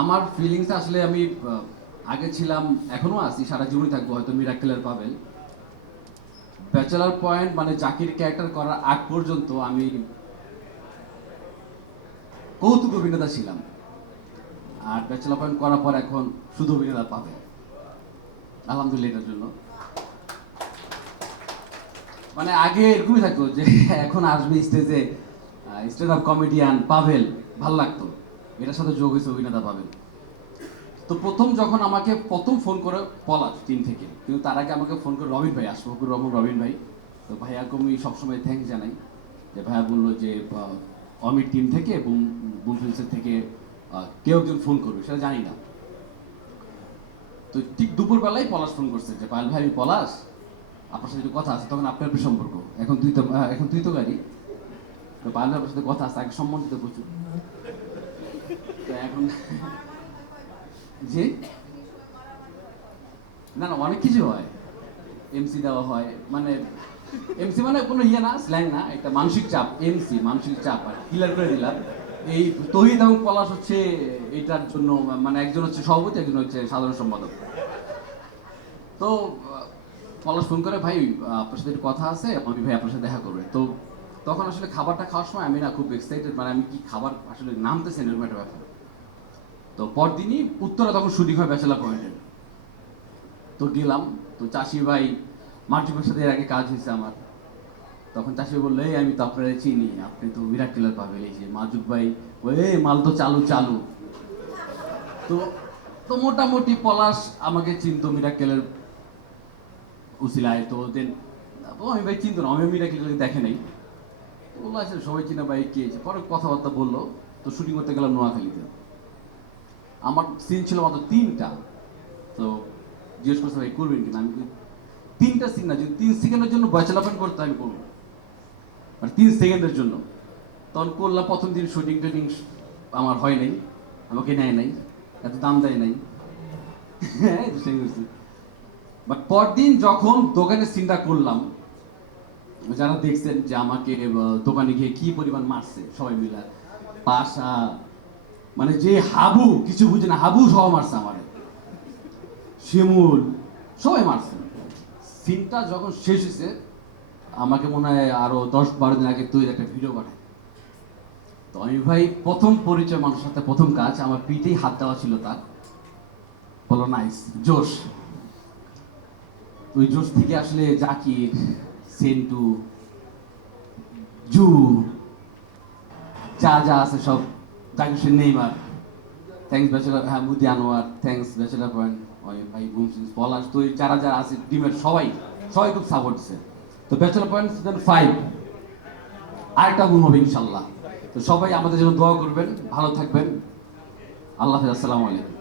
আমার ফিলিংস আসলে আমি আগে ছিলাম, এখনও আছি, সারা জীবনই থাকব, হয়তো মিরাক্কেলের পাবেন। ব্যাচেলার পয়েন্ট মানে জাকির ক্যারেক্টার করার আগ পর্যন্ত আমি কৌতুক অভিনেতা ছিলাম। আর ব্যাচেলার পয়েন্ট করার পর এখন শুধু অভিনেতা পাবে। আলহামদুলিল্লাহ এটার জন্য। মানে আগে এরকমই থাকতো যে, এখন আসবে স্টেজে স্টেজ অফ কমেডিয়ান পাভেল ভালো লাগতো। এটার সাথে যোগ হয়েছে, অভিনেতা পাভেল তো প্রথম যখন আমাকে, প্রথম ফোন করে পলাশ টিম থেকে, কিন্তু তার আগে আমাকে ফোন করে রবিন ভাই আশফাকুর রহমান রবিন ভাই। তো ভাইয়াকে আমি সবসময় থ্যাংক জানাই যে ভাইয়া বলল যে অমির টিম থেকে বুম বুম ফিল্মসের থেকে কেউ একজন ফোন করবে, সেটা জানি না। তো ঠিক দুপুরবেলায় পলাশ ফোন করছে যে, পায়েল ভাই পলাশ, আপনার সাথে কথা আছে, তখন আপনার সম্পর্ক। এখন তুই তো এখন তুই তো গাড়ি। তো পায়েল ভাই আপনার সাথে কথা আছে, আগে সম্বন্ধিত প্রচুর। এখন জি? না না, অনেক কিছু হয়। এমসি দেওয়া হয়। মানে এমসি মানে কোনো ইয়ে না স্ল্যাং না, একটা মানসিক চাপ এমসি মানসিক চাপ, আর ক্লিয়ার করে দিলাম। এই তহিদ এবং পলাশ হচ্ছে এটার জন্য মানে একজন হচ্ছে সভাপতি, একজন হচ্ছে সাধারণ সম্পাদক। তো পলাশ ফোন করে, ভাই আপনার সাথে কথা আছে আমি ভাই আপনার সাথে দেখা করবে। তো তখন আসলে খাবারটা খাওয়ার সময় আমি না খুব এক্সাইটেড মানে আমি কি খাবার আসলে নামতেছে এরকম একটা ব্যাপার। তো পরদিনই উত্তরা তখন শুটিং হয় ব্যাচেলার পয়েন্টে তো গেলাম, তো চাষি ভাই মার্টিপের সাথে এর আগে কাজ হয়েছে আমার। তখন চাষি বলল, এই আমি তো আপনারা চিনি, আপনি তো বিরাট টেলার পাবেন এই যে মাজুক ভাই ওই মাল তো চালু চালু। তো তো মোটামুটি পলাশ আমাকে চিনতো মিরাক্কেলের উসিলায় তো দেন ও আমি ভাই চিনতো না, আমি মিরাক্কেলকে দেখে নাই। বলল আসলে সবাই চিনা ভাই কে পরে কথাবার্তা বলল, তো শুটিং করতে গেলাম নোয়াখালীতে। আমার সিন ছিল মাত্র তিনটা। তো জিজ্ঞেস করছে, ভাই, করবেন কিনা? আমি তিনটা সিন না, যদি তিন সেকেন্ডের জন্য ব্যাচেলাপেন করতে আমি করব। মানে তিন সেকেন্ডের জন্য। তখন করলাম, প্রথম দিন শুটিং টুটিং আমার হয় নাই, আমাকে নেয় নাই, এত দাম দেয় নাই। হ্যাঁ বাট পরদিন যখন দোকানে সিনটা করলাম যারা দেখছেন যে আমাকে দোকানে গিয়ে কি পরিমাণ মারছে, সবাই মিলে। পাশা মানে যে হাবু, কিছু বুঝে না, হাবু সহ মারছে আমারে। শিমুল, সবাই মারছে। সিনটা যখন শেষ হয়েছে, আমাকে মনে হয় আরও দশ বারো দিন আগে তৈরি একটা ভিডিও পাঠায় তো আমি ভাই, প্রথম পরিচয় মানুষের সাথে প্রথম কাজ, আমার পিঠেই হাত দেওয়া ছিল তার। বলো নাইস জোশ। ওই জোশ থেকে আসলে জাকির সেন্টু জু, যা যা আছে সব। হোসেন নেইমার থ্যাংকস ব্যাচেলার হ্যাঁ মুদি আনোয়ার। থ্যাংকস ব্যাচেলার পয়েন্ট ওই ভাই বুমসিং পলাশ তো যারা যারা আছে টিমের সবাই সবাই খুব সাপোর্ট দিচ্ছে তো ব্যাচেলার পয়েন্ট সিজন ফাইভ আরেকটা গুণ হবে, ইনশাল্লাহ। তো সবাই আমাদের জন্য দোয়া করবেন, ভালো থাকবেন। আল্লাহ হাফিজ, আসসালামু আলাইকুম।